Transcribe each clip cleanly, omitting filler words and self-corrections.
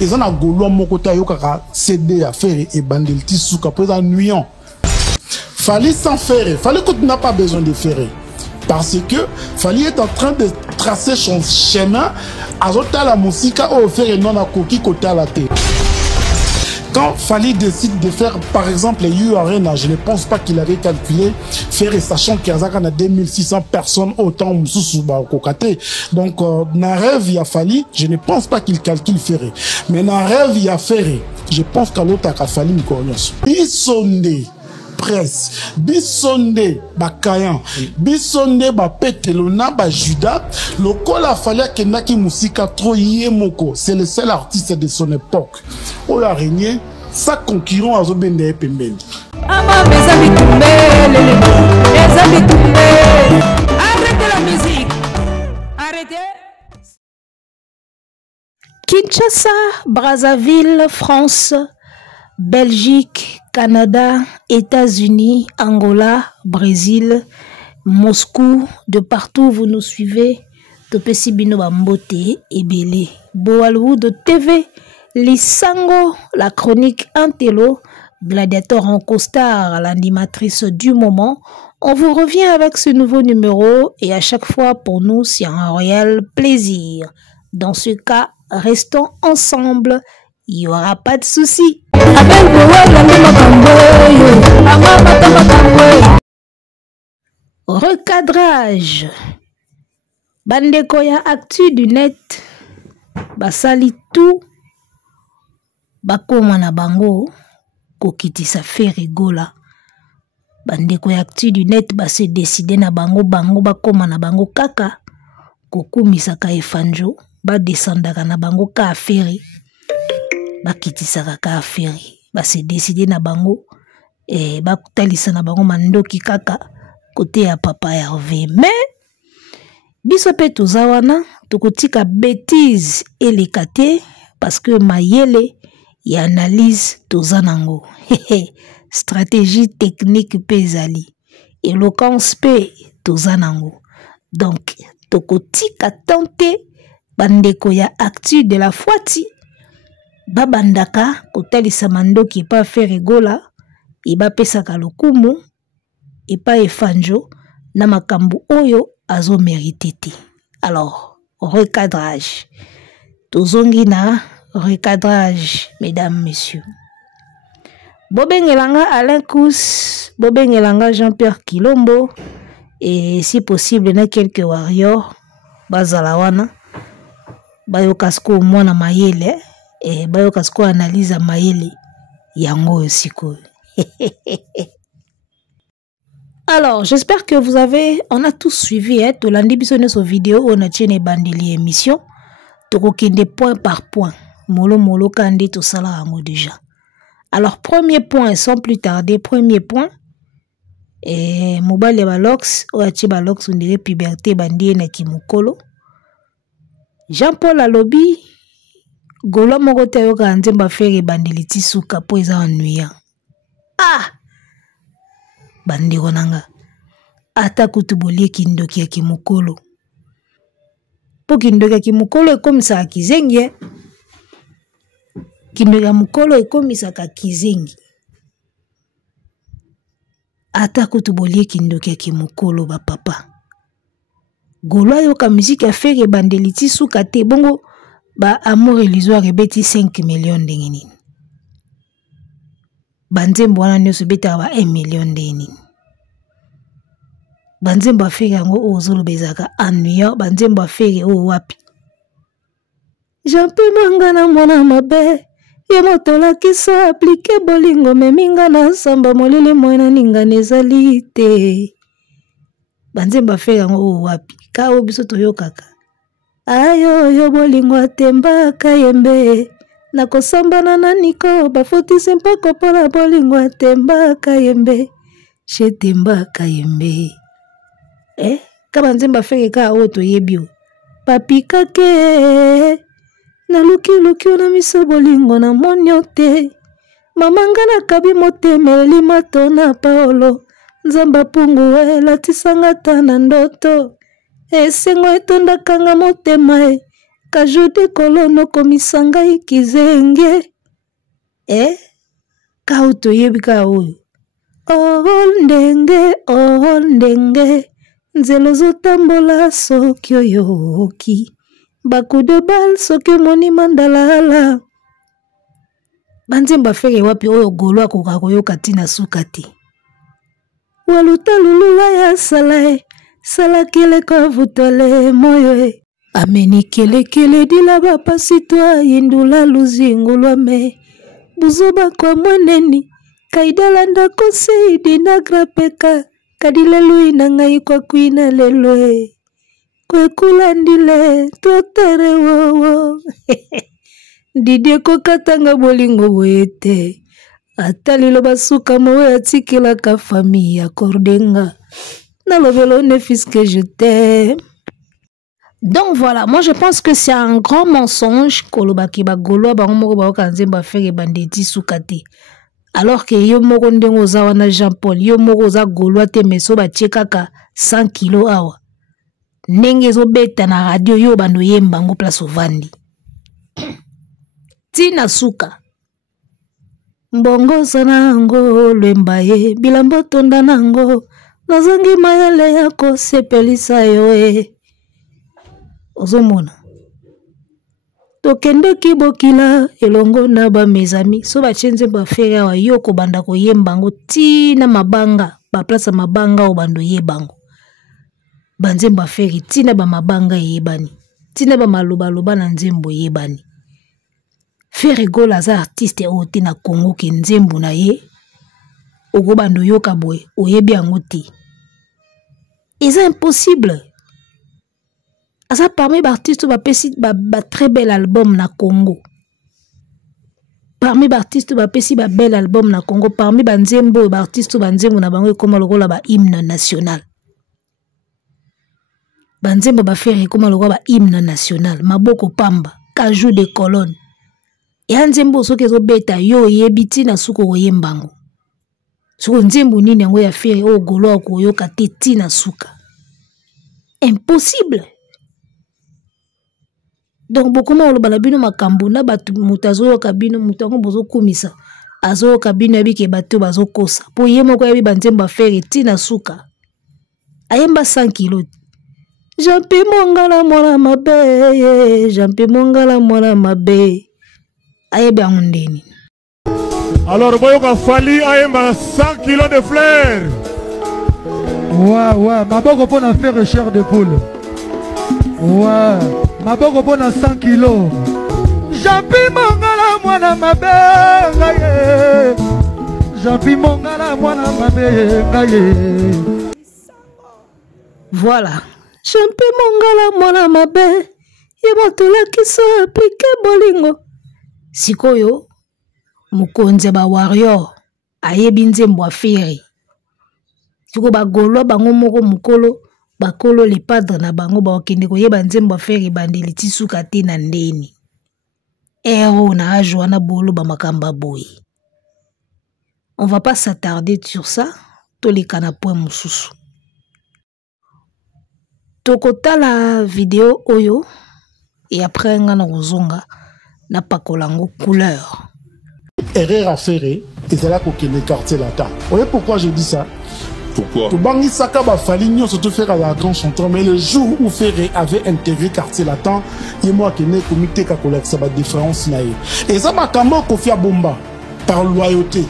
ils ont un golo moko ta yoka CD à faire et bandel tisuka pour ennuyant. Fallait s'en faire, fallait que tu n'as pas besoin de faire. Parce que Fally est en train de tracer son chemin à la musique au faire et non à coquille côté à la tête. Quand Fally décide de faire par exemple les U Arena, je ne pense pas qu'il avait calculé faire et sachant qu'il y a 2600 personnes autant donc dans rêve il y a Fally, je ne pense pas qu'il calcule faire. Mais dans rêve il y a faire. Je pense qu'à l'autre à Fally me connaît. Ils sont nés. Presse, bisonde bakayan, bisonde ba petelona ba juda, lokola Fally kenaki musika trop yemoko, c'est le seul artiste de son époque. On a régné, sa concurrent a zobende pembeni. Arrêtez la musique, arrêtez. Kinshasa, Brazzaville, France, Belgique, Canada, États-Unis, Angola, Brésil, Moscou, de partout vous nous suivez. Topesi bino bambote ebele. Boalwood TV, Lisango, la chronique Antello, gladiateur en costard, l'animatrice du moment. On vous revient avec ce nouveau numéro et à chaque fois pour nous c'est un réel plaisir. Dans ce cas, restons ensemble. Il n'y aura pas de souci. Recadrage. Bandeko ya actu du net. Basali tout. Bakoma na bango. Kokitisa fe rigola. Bandeko ya actu du net base décider na bango bakoma na bango kaka. Kokumisa ka efanjo. Ba descendaka na bango ka affaire. Bakitisaka ka affaire base décider na bango bakutalisa na bango mandoki kaka côté ya papa Hervé mais biso pe toza wana tokotika bêtise elekate parce que mayele ya analyse toza nango stratégie technique pe ezali éloquence pe toza nango donc tokotika tenter bandeko ya actu de la foiti babandaka kotalisa mandoki pa faire rigola iba pesaka lokumu epa efanjo na makambu oyo azo méritete. Alors recadrage tozongi na recadrage mesdames messieurs. Bobengelanga Alain Kous, bobengelanga Jean-Pierre Kilombo et si possible na quelques warriors bazala wana bayokasko mwana mayele et bayokasko analyse mayele yango siko. Alors, j'espère que on a tous suivi to landi biso sur vidéo on a tiene bandeli émission to kokende point par point molo kande to sala yango déjà. Alors, premier point sans plus tarder, premier point et mobile balox o ati balox on dirait puberté bandie na kimukolo. Jean-Paul Alobi Golo moko te yoka nzemba fere bandeli tisuka po eza ennuyant. Ah! Bandeko nanga. Ata kutu bolie kindoki ya kimukolo. Po kindoki ya kimukolo ekomisa kizengi. Kindoki ya mukolo ekomisa ka kizengi. Ata kutu bolie kindoki ya kimukolo ba papa. Golo yoka musique ya fere bandeli tisuka te bongo ba amour illusoire beti 5 millions d'engini. Banzembo wana nyoso beta ba 1 million d'engini. Banzembo afere yango ozolo bezaka ennuyant, banzembo afere o wapi. Jampe mangana mwana mabe, ye motola kisa aplike bolingo meminga na samba molele moina ninga nezali te. Banzembo afere yango o wapi, ka obiso toyokaka. Ayo yo bolingo atemba kayembe nakosambana na niko bafotisi mpako pona bolingo atemba kayembe shetemba kayembe kabanzemba feke ka oto yebio papi kake na luki na miso bolingo na monyo te mamanga na kabi motemeli matona paolo nzamba pungu latisanga ta na ndoto esengo etondakanga motema kajode kolono komisangai kizenge. Kauto yebika oyo. Oh ndenge. Nzelo zotambola soki oyoki. Baku de bal soki moni mandalala. Banzemba fere wapi oyo golo akoka koyoka tina sukati. Waluta lulula ya salae. Salakele kwa vutole moyo. Ameni kele dila bapa sitwa yindula luzingulwa me. Buzoba kwa mweneni. Kaidalanda kose dina grapeka. Kadile lui na ngai kwa kuina leloe. Kwe kulandile totere wowo. Didie kokatanga bolingo wete. Atalilo basuka mowe atikila ka famille ya kordenga. Nalovelo ne fils que je t'aime. Donc voilà, moi je pense que c'est un grand mensonge kolobaki ba golo ba moko ba kanzemba fere bandeti sukate. Alors que yo moko ndengo za wana Jean-Paul, yo moko za golo te meso ba tchekaka 100 kilo awa. Nenge zo beta na radio yo bando yemba ngo place ovandi. Tina suka. Mbongo sana ngo lwemba ye, bilambo tonda nango, nazangi mayale yako sepelisa yo Ozomona. Tokende kibokila elongo na ba mezami, so ba chenze ba fere wa yoko banda ko yembango tina mabanga, ba place mabanga o bando yebango. Banzemba fere tina ba mabanga yebani, tina ba maluba na nzembo yebani. Fere gola za artiste ote na Congo ke nzembo na ye ogo bando yoka boy oyebi yango te. C'est impossible. Asa parmi les artistes ba pesi ba très bel album na Congo. Parmi les artistes ba pesi ba bel album na Congo, parmi ba nzembo ba artiste ba nzembo na bango koma lokola ba hymne national. Ba nzembo ba fere koma lokola ba hymne national, maboko pamba, kajou de colonne. Ya nzembo soki ezo beta yo yebiti na suko yembango. Suko nzembo nini yango ya fere o golo akoyoka te tina suka. Impossible. Donc bokoma oloba bino makambo na batu mutazo yo kabino mutango bozo kumisa. Azo kabino yabike bato bazo kosa. Po yemo ko yabi banzembo fere tina suka. Ayemba 100 kilo. Jampi mongala mwana mabe, jampi mongala mwana mabe. Alors, Boyoka Fali a 100 kilos de fleurs. Ouais, ma bogue pour faire chair de poule. Ouais, ma bogue pour 100 kilos. Jampi mongala mwana mabe, jampi mongala mwana mabe. Voilà, jampi mongala mwana mabe. Yebotola kiso appliqué bolingo. Sikoyo, mukonze ba warrior, ayebi nzembo afere. Siko ba golo bango moko mukolo, bakolo le padre na bango ba okende koyeba nzembo afere bandeli tisuka te na ndeni. Na ajwa na bolo ba makamba boy. On va pas s'attarder sur ça, toleka na point mususu. Tokota la vidéo oyo, et après ngana kozonga. Na pakolango couleur. Erreur à faire, et c'est là qu'on a quartier là-dedans. Vous voyez pourquoi je dis ça? Pourquoi? Tout bangi saka ba fali nyo surtout faire à la grande chanteur, mais le jour où Ferré avait intégré quartier latin, et moi qui n'ai comité ka collègue ça va différence naïe. Et ça m'a kambo Kofia Bomba par loyauté.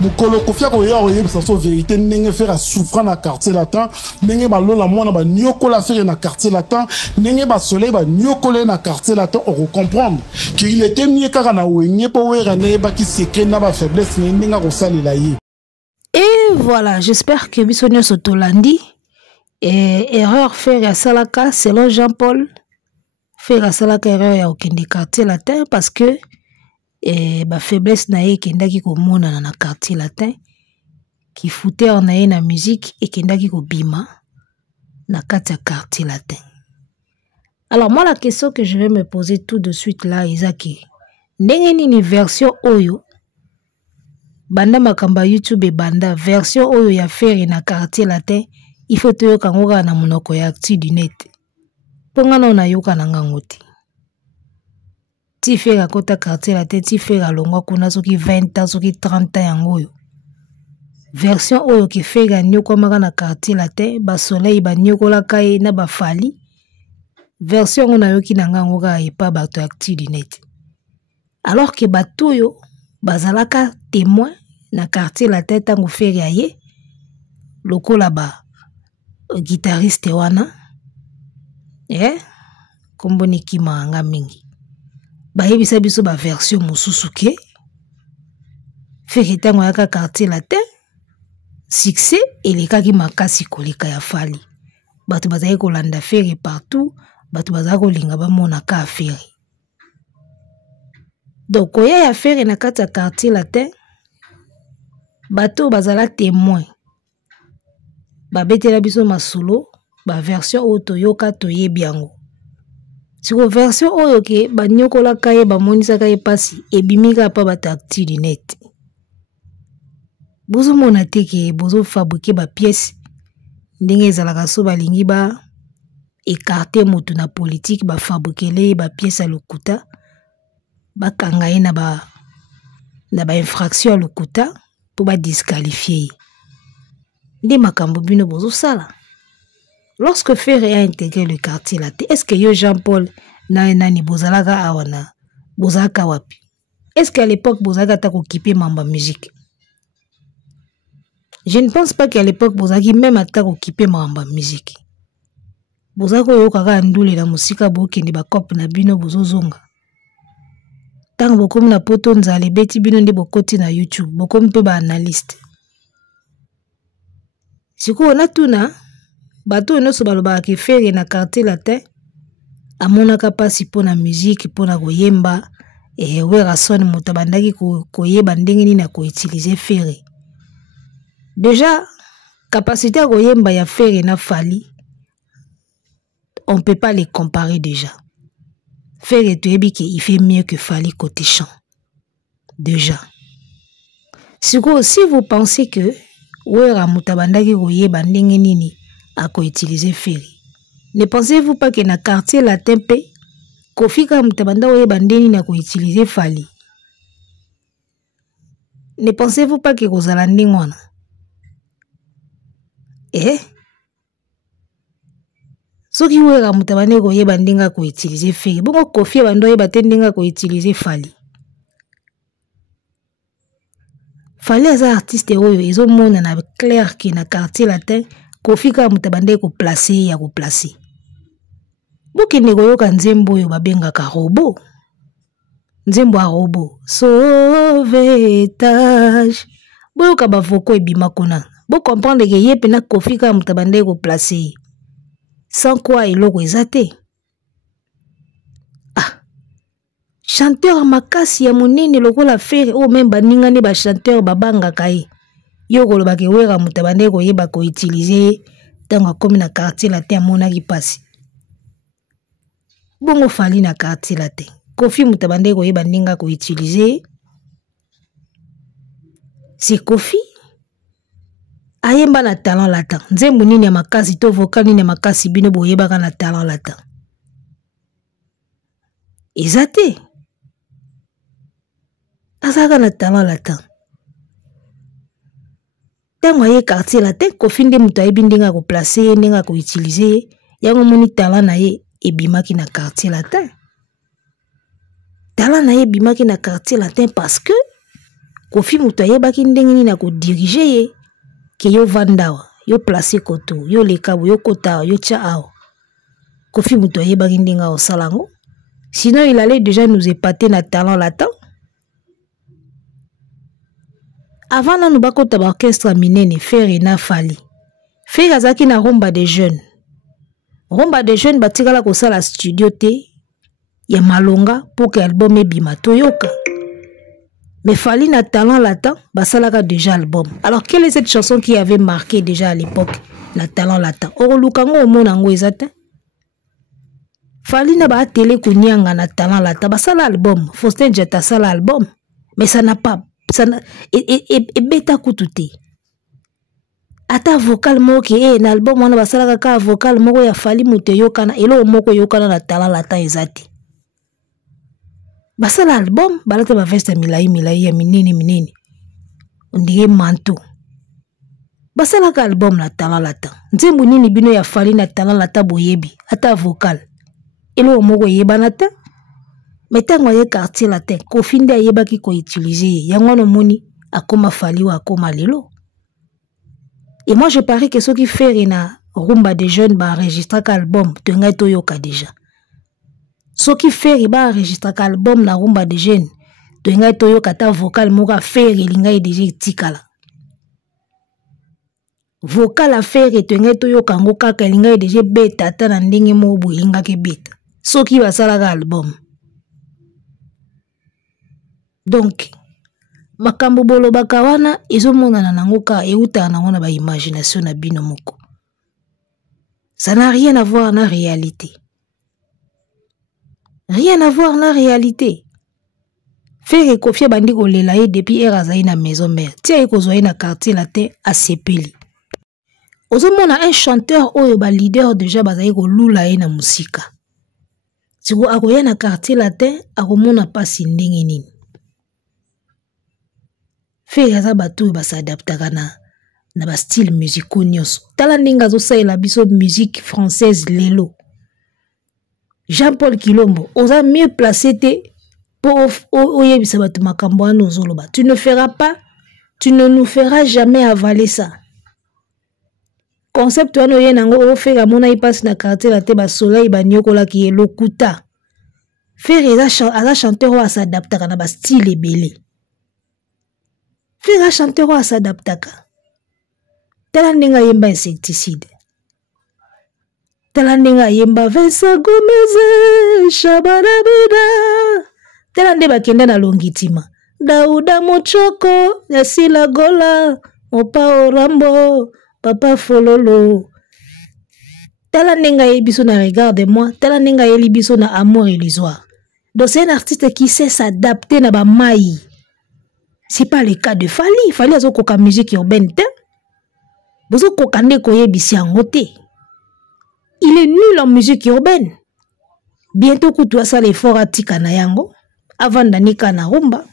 Mukolo Kofia ko ya oyeb sa so vérité nenge faire à souffrir na quartier latin, nenge ba lola mwana ba nyoko la faire na quartier latin, nenge ba soleil ba nyoko le na quartier latin, on comprendre qu'il était mieux kaka na wenye po wera ne ba ki secret na ba faiblesse nenga ko salela yi. Et voilà, j'espère que Bissonio Sotolandi erreur faire à Salaka selon Jean-Paul faire à Salaka erreur ya okende quartier latin parce que ba faiblesse na ye kendaki ko mona na quartier latin qui foutait en aye na musique et kendaki ko bima na kati ya quartier latin. Alors moi la question que je vais me poser tout de suite là Isaki ndenge nini version oyo banda makamba YouTube et banda version oyo ya faire na quartier latin il faut toyoka ngoka na monoko ya actu du net. Ponga na yoka na ngangoti. ti Ferry akota quartier latin ti Ferry alongwa kuna soki 20 ans soki 30 ans yango yo version oyo ke Ferry anyokwamaka na quartier latin ba soleil banyokolaka ye na bafali version oyo nayoki na ngango kaka epa bato ya Actu du Net alors que bato oyo bazalaka témoin na quartier latin ntango Ferry aye lokola ba guitariste wana komboni kimanga mingi bayebisa biso ba version mosusu ke Ferry ntango ayaka quartier latin succès elekaki makasi koleka ya Fally bato bazali kolanda Ferry partout bato bazali kolinga bamona ka Ferry donc koya ya Ferry na kati ya quartier latin bato bazala témoin babetela biso masolo ba version oyo toyoka toyebi yango siko version oyo ke banyokolaka ye bamonisaka ye pasi ebimika pa bato Actu du Net bozomona te ke bozofabrike ba pièce ndenge ezalaka so balingi ba écarter motu na politique bafabrikele ba pièce ya lokuta bakanga ye na ba infraction ya lokuta po ba disqualifier nde makambo bino bozosala. Lorsque Ferry a intégré le quartier latin, est-ce que yo Jean-Paul na nani bozalaka awana bozalaka wapi? Est-ce qu'à l'époque bozalaka ta occupé mamba musique? Je ne pense pas qu'à l'époque bozalaki même ata occupé mamba musique. Bozalaka yo kaka ndule la musika bokende ba cop na bino bozozonga. Tango bokomi na poto nzale beti bino nde bokoti na YouTube, bokomi pe ba analyste. Siko na tuna bato nyonso balobaka ke Ferry na quartier latin amonaka pasi mpona musique mpona koyemba Werason moto abandaki koyeba ndenge nini ya koutilize Ferry. Déjà capacité ya koyemba ya Ferry na Fally on peut pas les comparer déjà. Ferry toyebi ke il fait mieux que Fally côté chant. Déjà. Si vous pensez que Wera moto abandaki koyeba ndenge nini à utiliser Ferry. Ne pensez-vous pas que na quartier latin pe kofika mutabanda oye bandeni na utiliser Fally? Ne pensez-vous pas que kozala ndingwana? Soki Wera mutabanda oye bandinga ko utiliser Ferry, bongo Kofi bando oye batendinga ko utiliser Fally. Fally as artiste oyo ezo mona na clair ki na quartier latin kofika mutabande ko placer ya ko placer. Bokende koyoka nzembo oyo babengaka robot. Nzembo a robot. Sauvetage. Boyoka ba voko ebima kona. Bo comprendre que yepe na kofika mutabande ko placer. Sans quoi eloko ezate. Chanteur makasi ya monene lokola Ferry o même baninga ne ba chanteur babanga kai. Yo koloba ke Wera mutabande ko yeba ko utiliser tango komi na quartier latin mona ki pasi. Bongo Fally na quartier latin. Kofi mutabande ko yeba ninga ko utiliser. C'est Kofi ayemba na talent latin. Nzembo nini ya makasi to vocal nini ya makasi bino boyeba ka na talent latin. Ezate. Azaka na talent latin. Tango aye quartier latin Kofi nde mutu ayebi ndenge ko placer ndenge ko utiliser yango moni talent na ye ebimaki na quartier latin. Talent na ye ebimaki na quartier latin parce que Kofi mutu ayebaki ndenge nini na ko diriger ye ke yo vandawa yo placer koto yo lekabu yo kota yo tia awa. Kofi mutu ayebaki ndenge o salango. Sinon il allait déjà nous épater na talent latin. Avant na nous bakota ba orchestre minene Ferry na Fally. Ferry azaki na rumba des jeunes. Rumba des jeunes batikala ko sala studio te ya malonga pour que album ebima toyoka. Mais Fally na talent latin basalaka déjà album. Alors quelle est cette chanson qui avait marqué déjà à l'époque na talent latin? Orolukango omona ngo ezata. Fally na ba télé kunyanga na talent latin basala album. Faustin Jetta sala album. Mais ça n'a pas et beta kututé. Ata vocal moko na album wana basala ka vocal moko ya Fally muto yokana elo moko yokana na talent latin ezati. basala album balata ba veste milai ya minene on dirait manteau basala ka album na talalata nzembo nini bino ya fali na talalata boyebi ata vocal elo moko yebana ta metango ye quartier latin kofinde ayebaki ko utiliser yango no moni akoma fali wa akoma lelo. Et moi je parie que ceux qui fait na rumba des jeunes ba enregistrer ka album tenga to yoka déjà. Ceux qui fait ba enregistrer ka album na rumba des jeunes tenga to yoka ta vocal moka faire linga e déjà tikala. Vocal a faire tenga to yoka ngo kaka linga e déjà beta ta na ndenge mo bu linga ke beta. Ceux qui va sala ka album. Donc makambo bolo bakawana ezomonana nango ka euta nango na ba imagination na bino moko. Ça n'a rien à voir na réalité. Rien à voir na réalité. Faire kofia bandi ko lela ye depuis erazaï na maison mère. Tia ko zoé na quartier latin a sepeli. Ozomona un chanteur oyo ba leader déjà bazaï ko lula ye na musika. Siko akoya na quartier latin akomona pasi ndenge nini. Faire bato ba s'adaptaka na ba style musicaux nyonso. Tala ndinga zo saela biso musique française lelo. Jean-Paul Kilombo, oza mieux placé te pour oyebisa bato makambo wana ozoloba. Tu ne feras pas, tu ne nous feras jamais avaler ça. Concept wana oye nango ofeka mona ipasse na quartier la te ba soleil ba nyokola ki elokuta. Faire aza chanteur wa s'adaptaka na ba style ebele. Faire chanteur wa s'adaptaka. Tala ndinga yemba insecticide. Tala ndinga yemba Vincent Gomez Shabarabida. Tala nde bakenda na longitima. Dauda Mochoko Yasila Gola Opa Orambo Papa Fololo. Tala ndinga yebiso na Regarde-moi. Tala ndinga yelibiso na Amour illusoire. Donc c'est un artiste qui sait s'adapter na ba mai. C'est pas le cas de Fali. Fali a koka musique urbaine. Bozo koka nde koyebisi yango te. Il est nul en musique urbaine. Bientôt kutu asala l'effort atika na yango. Avant d'anika na rumba.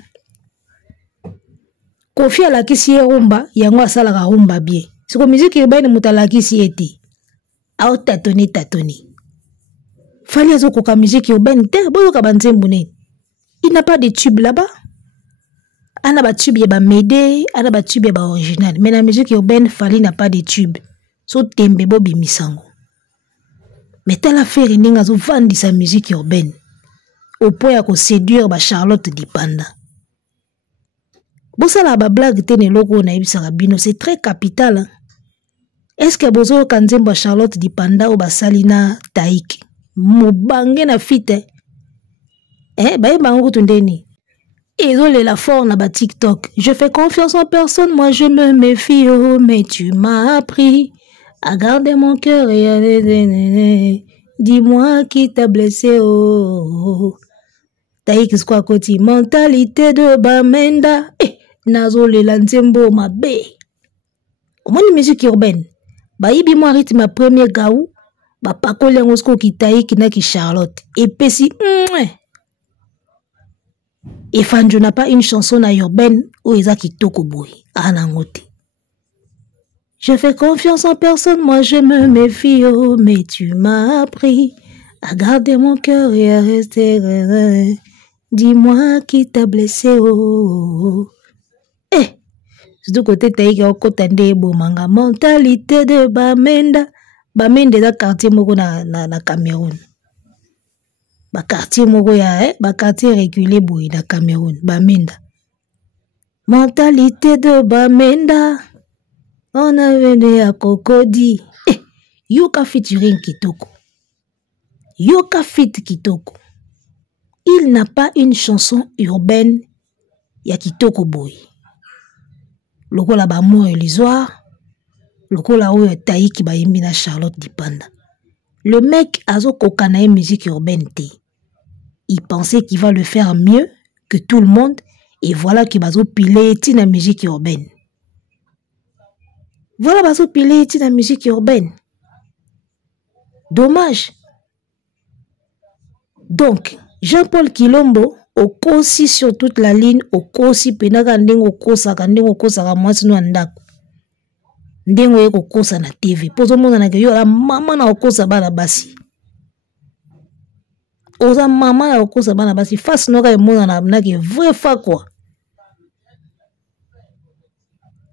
Kofi alakisi ye rumba. Yango asala ka rumba bien. Siko musique urbaine mutalakisi ete. Ao tatoni. Fali a koka musique urbaine te. Bozo ka banzembo ne. Il n'a pas de tube là-bas. Ana ba tube ba médé, ana ba tube ba original. Mais la musique urbaine, Fali n'a pas de tube. So tembe bobi misango. Mais telle affaire ninga zo vandi sa musique urbaine. Au point ya ko séduire ba Charlotte Dipanda. Bosala ba blague tene loko na ibisaka bino, c'est très capital. Hein? Est-ce que bozo kanzemba Charlotte Dipanda ou ba Salina Taïk? Mobange na fite. Ba bango tundeni. Et la forme na ba TikTok. Je fais confiance en personne, moi je me méfie, oh, mais tu m'as appris à garder mon cœur et à... Dis-moi qui t'a blessé, oh. Taïk skwa koti, mentalité de Bamenda. Nazo le lanzembo mabe. Au moins musique urbaine. Ba yibi moi rythme ma premier gaou. Ba pakole ngosko ki Taïk na ki Charlotte. Et pesi, Et Fanjo n'a pas une chanson na urbaine où Eza Kitoko boy. Anangote. Je fais confiance en personne, moi je me méfie, oh, mais tu m'as appris à garder mon cœur et à rester. Dis-moi qui t'a blessé, oh. De côté, Taïka Okotande Bomanga, mentalité de Bamenda. Bamenda est quartier moko na Cameroun. Ba quartier moko ya ba quartier reculé boy na Cameroun, Bamenda. Mentalité de Bamenda. On a venu à Cocody. Yoka featuring Kitoko. Yoka fit Kitoko. Il n'a pas une chanson urbaine ya Kitoko boy. Lokola ba Amour illusoire. Lokola oyo Taïk ba yimbi na Charlotte Dipanda. Le mec azo kokana musique urbaine te. Il pensait qu'il va le faire mieux que tout le monde et voilà qu'il va piler la musique urbaine. Voilà bazo piler la musique urbaine. Dommage. Donc, Jean-Paul Kilombo, okosi sur toute la ligne, okosi penaka ndengo kosaka mwasi no ndako. Ndengo ye kokosa na TV. Pozo mona na yo la mama na okosa bana basi. Oza mama na okosa bana basi face no ka mona na naki vrai fa quoi.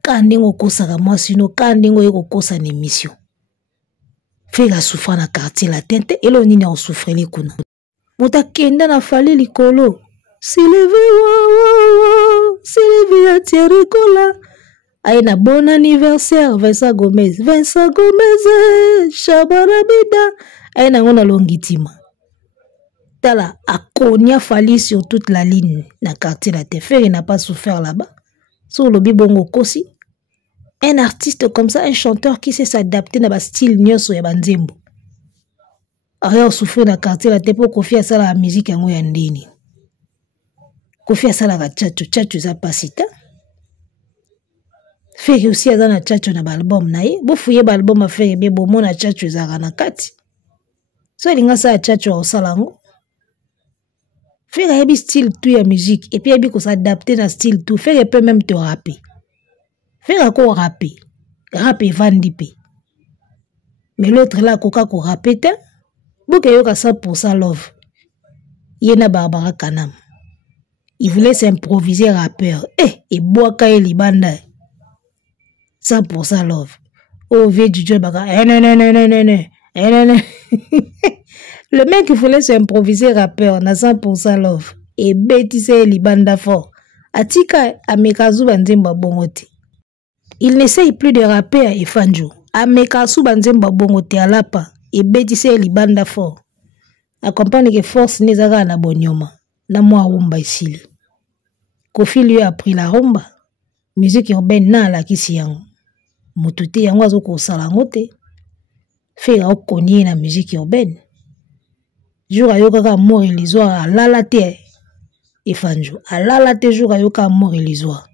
Ka ndengo kosaka mwasi no ka ndengo ye kokosa na émission. Fega souffra na quartier la tente elo nini o souffreli kuna. Mota kenda na fali likolo. S'élever à Thierry Kola. Aïe na bon anniversaire Vincent Gomez. Chabarabida. Aïe na ngona longitima. Tala akonia fali sur toute la ligne na quartier la tente. Fega n'a pas souffert là-bas. Sur le bibongo kosi. Un artiste comme ça, un chanteur qui sait s'adapter dans le style nyoso ya banzembo. Rien souffrir dans le quartier, la tepo confier à ça la musique en yandini. Confier à ça la tchatcho za pasita. Faire aussi à na tchatcho na album na ye. Bo fouiller album a faire be bo mona tchatcho za na kati. So linga sa tchatcho au salango. Faire hebi style tout ya musique et puis hebi ko s'adapter dans style tout. Faire peut même te rapper. Faire encore rapper. Rapper vandipe. Mais l'autre là, koka ko rapper, bouke yoka 100% love. Yena Barbara Kanam. Il voulait s'improviser rappeur. Et boaka e libanda. 100% love. Oh, vieux du job baka. Le mec il voulait s'improviser rappeur na 100% love. Et bétise libanda fort. Atika amekazu banzemba bongote. Il n'essaye plus de rapper à Efanjo. Amekasu banzemba bongote alapa. Et bétise libanda fort. Accompagne que force nezaka na bonyoma. Na mwa rumba isili. Kofi lui a pris la rumba. Musique urbaine na la kisi yango. Mutute yango azo ko salangote. Fera okonye na musique urbaine. Jour ayoka mort illusoire alala te. Efanjo. Alala te jour ayoka mort illusoire.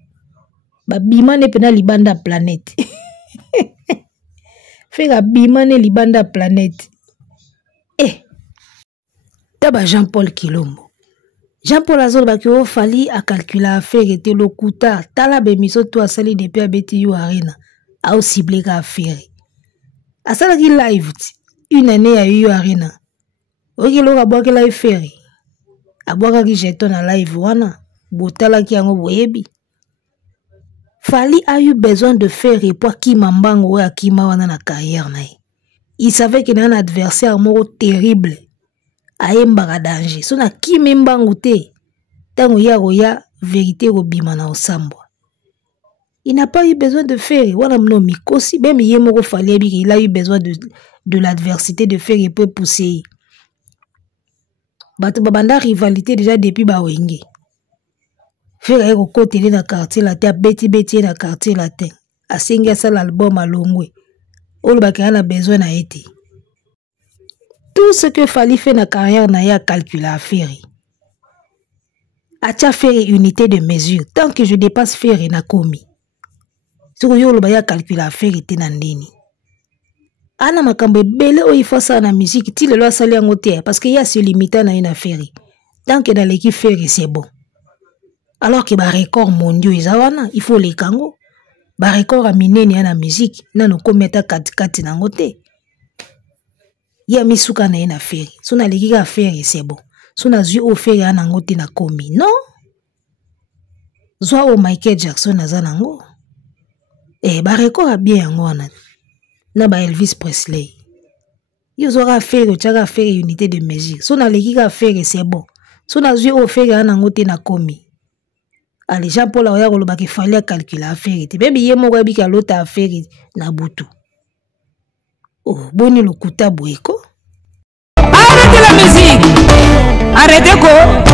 Bimane pena libanda planète. Fera bimane libanda planète. Taba Jean-Paul Kilombo. Jean-Paul Azol Bakio fali a calculer à faire était le kuta. Tala bemiso to asali depuis abeti yu arena. A aussi ciblé ka faire. Asala ki live une année à yu arena. Oki loka boka live faire. Aboka ki jeton na live wana. Botala ki yango boyebi. Fali a eu besoin de faire et pour qui mambango ou akima wana na carrière na. Il savait qu'il y a un adversaire moro terrible. Aembaka danger. So na kimi mbangu te. Tango ya vérité robima na osambwa. Il n'a pas eu besoin de faire. Wana mno mikosi. Même yemoko fali ebi il a eu besoin de l'adversité de faire et peut pousser. Bato babanda rivalité déjà depuis ba wenge. Faire eko côté na quartier la terre beti na quartier la terre. Asenga sa l'album à longwe. Olo bakana na besoin na été. Tout ce que Fali fait na carrière na ya calculer à faire. Acha faire unité de mesure. Tant que je dépasse faire na komi. Soko yo lo baya calculer à faire te na ndini. Ana makambe bele o ifa ça na musique ti le lo sali yango te parce que ya se limiter na une affaire. Tant que dans l'équipe faire c'est bon. Alors que ba record mondiaux izawana, il faut les kango. Ba record a mineni na musique na no kometa katikati na ngote. Ya misuka na ina feri. Sona ligiga feri c'est bon. Sona zui o feri ana ngote na komi. Non. Zwa o Michael Jackson na zanango. Ba record a bien yango wana. Na ba Elvis Presley. Yo zora feri o tchaga feri unité de mesure. Sona ligiga feri c'est bon. Sona zui o feri ana ngote na komi. Allez, Jean-Paul a oya koloba ki fali a calculer affaire te. Bebi ye moko ebiki alota affaire na butu. Oh, boni lokuta boyeko. Arrêtez la musique. Arrêtez quoi?